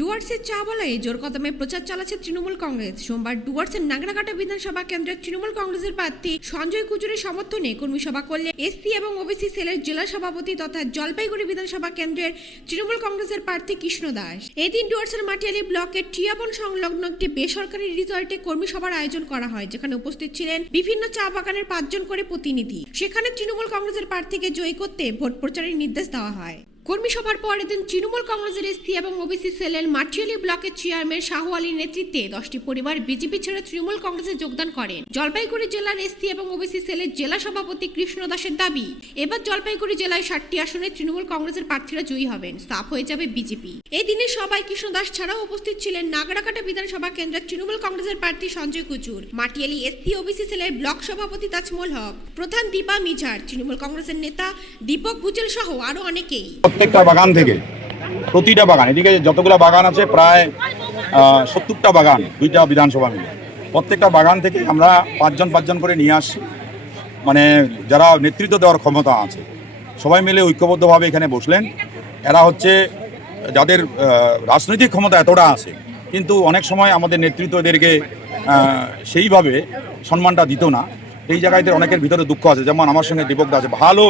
ডুয়ার্সের চা বলায় জোর কদমে প্রচার চালাচ্ছে তৃণমূল কংগ্রেস। সোমবার ডুয়ার্সের নাগরাকাটা বিধানসভা কেন্দ্রের তৃণমূল কংগ্রেসের প্রার্থী সঞ্জয় কুজুরের সমর্থনে কর্মী সভা করলেন এসসি এবং ওবিসি সেলের জেলা সভাপতি তথা জলপাইগুড়ি বিধানসভা কেন্দ্রের তৃণমূল কংগ্রেসের প্রার্থী কৃষ্ণ দাস। এদিন ডুয়ার্সের মাটিয়ালি ব্লকের টিয়াবন সংলগ্ন একটি বেসরকারি রিসর্টে কর্মী সভার আয়োজন করা হয়, যেখানে উপস্থিত ছিলেন বিভিন্ন চা বাগানের 5 জন করে প্রতিনিধি। সেখানে তৃণমূল কংগ্রেসের প্রার্থীকে জয়ী করতে ভোট প্রচারের নির্দেশ দেওয়া হয়। কর্মী সভার পরের দিন তৃণমূল কংগ্রেসের এসসি এবং ওবিসি সেলের মাটিয়ালি ব্লকের চেয়ারম্যান শাহু আলীর নেতৃত্বে 10টি পরিবার বিজেপি ছেড়ে তৃণমূল কংগ্রেসে যোগদান করেন। জলপাইগুড়ি জেলার এসসি এবং ওবিসি সেলের জেলা সভাপতি কৃষ্ণ দাসের দাবি, এবার জলপাইগুড়ি জেলায় 60টি আসনে তৃণমূল কংগ্রেসের প্রার্থীরা জয়ী হবেন, সাফ হয়ে যাবে বিজেপি। এই দিনে সবাই কৃষ্ণ দাস ছাড়াও উপস্থিত ছিলেন নাগরাকাটা বিধানসভা কেন্দ্রের তৃণমূল কংগ্রেসের প্রার্থী সঞ্জয় কুচুর, মাটিয়ালি এসসি ওবিসি সেলের ব্লক সভাপতি তাজমল হক, প্রধান দীপা মিঝার, তৃণমূল কংগ্রেসের নেতা দীপক বুচেল সহ আরো অনেকেই। প্রত্যেকটা বাগান থেকে প্রতিটা বাগান, এদিকে যতগুলো বাগান আছে প্রায় 70টা বাগান, 2টা বিধানসভা মিলে প্রত্যেকটা বাগান থেকে আমরা 5 জন করে নিয়ে আসছি। মানে যারা নেতৃত্ব দেওয়ার ক্ষমতা আছে সবাই মিলে ঐক্যবদ্ধভাবে এখানে বসলেন। এরা হচ্ছে যাদের রাজনৈতিক ক্ষমতা এতটা আছে, কিন্তু অনেক সময় আমাদের নেতৃত্ব এদেরকে সেইভাবে সম্মানটা দিত না। এই জায়গায় অনেকের ভিতরে দুঃখ আছে। যেমন আমার সঙ্গে দীপক দাস ভালো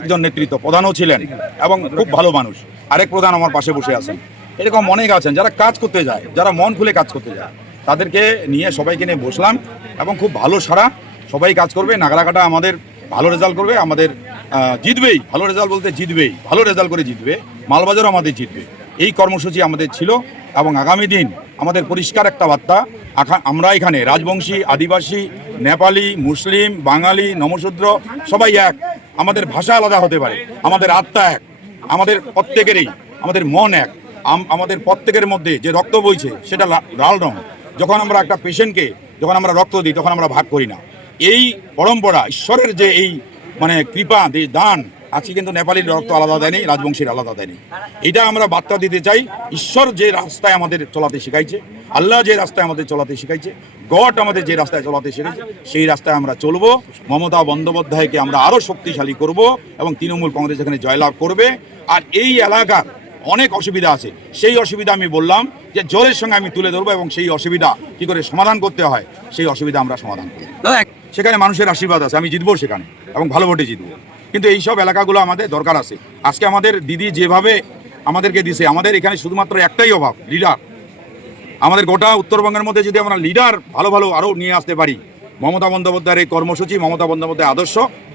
একজন নেতৃত্ব, প্রধানও ছিলেন এবং খুব ভালো মানুষ। আরেক প্রধান আমার পাশে বসে আছেন। এরকম অনেক আছেন যারা কাজ করতে যায়, যারা মন খুলে কাজ করতে যায়। তাদেরকে নিয়ে সবাইকে নিয়ে বসলাম এবং খুব ভালো সারা, সবাই কাজ করবে। নাগরাকাটা আমাদের ভালো রেজাল্ট করবে, আমাদের জিতবেই। ভালো রেজাল্ট বলতে জিতবেই, ভালো রেজাল্ট করে জিতবে। মালবাজারও আমাদের জিতবে, এই কর্মসূচি আমাদের ছিল। এবং আগামী দিন আমাদের পরিষ্কার একটা বার্তা, আমরা এখানে রাজবংশী, আদিবাসী, নেপালি, মুসলিম, বাঙালি, নমশূদ্র সবাই এক। আমাদের ভাষা আলাদা হতে পারে, আমাদের আত্মা এক, আমাদের প্রত্যেকেরই আমাদের মন এক। আমাদের প্রত্যেকের মধ্যে যে রক্ত বইছে সেটা লাল রং। যখন আমরা একটা পেশেন্টকে যখন আমরা রক্ত দিই তখন আমরা ভাগ করি না। এই পরম্পরা, ঈশ্বরের যে এই মানে কৃপা দান আজকে কিন্তু নেপালির রক্ত আলাদা দেয়নি, রাজবংশীর আলাদা দেয়নি। এটা আমরা বার্তা দিতে চাই। ঈশ্বর যে রাস্তায় আমাদের চলাতে শিখাইছে, আল্লাহ যে রাস্তায় আমাদের চলাতে শিখাইছে, গড আমাদের যে রাস্তায় চলাতে শিখাইছে, সেই রাস্তায় আমরা চলবো। মমতা বন্দ্যোপাধ্যায়কে আমরা আরও শক্তিশালী করব এবং তৃণমূল কংগ্রেস এখানে জয়লাভ করবে। আর এই এলাকার অনেক অসুবিধা আছে, সেই অসুবিধা আমি বললাম যে জোরের সঙ্গে আমি তুলে ধরবো এবং সেই অসুবিধা কী করে সমাধান করতে হয় সেই অসুবিধা আমরা সমাধান করব। সেখানে মানুষের আশীর্বাদ আছে, আমি জিতবো সেখানে এবং ভালো ভোটে জিতবো। কিন্তু এইসব এলাকাগুলো আমাদের দরকার আছে। আজকে আমাদের দিদি যেভাবে আমাদেরকে দিছে, আমাদের এখানে শুধুমাত্র একটাই অভাব, লিডার। আমাদের গোটা উত্তরবঙ্গের মধ্যে যদি আমরা লিডার ভালো ভালো আরও নিয়ে আসতে পারি, মমতা বন্দ্যোপাধ্যায়ের এই কর্মসূচি, মমতা বন্দ্যোপাধ্যায়ের আদর্শ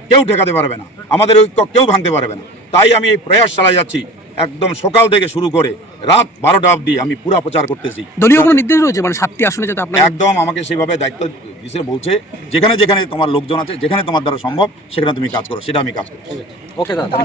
কেউ ঠেকাতে পারবে না, আমাদের ঐক্য কেউ ভাঙতে পারবে না। তাই আমি এই প্রয়াস চালাই যাচ্ছি, একদম সকাল থেকে শুরু করে রাত 12টা অবধি আমি পুরা প্রচার করতেছি। দলীয় কোনো নির্দেশ রয়েছে মানে 7টি আসনে যাতে আপনার? একদম আমাকে সেইভাবে দায়িত্ব দিছে, বলছে যেখানে যেখানে তোমার লোকজন আছে, যেখানে তোমার দ্বারা সম্ভব সেখানে তুমি কাজ করো, সেটা আমি কাজ করছি। ওকে দাদা।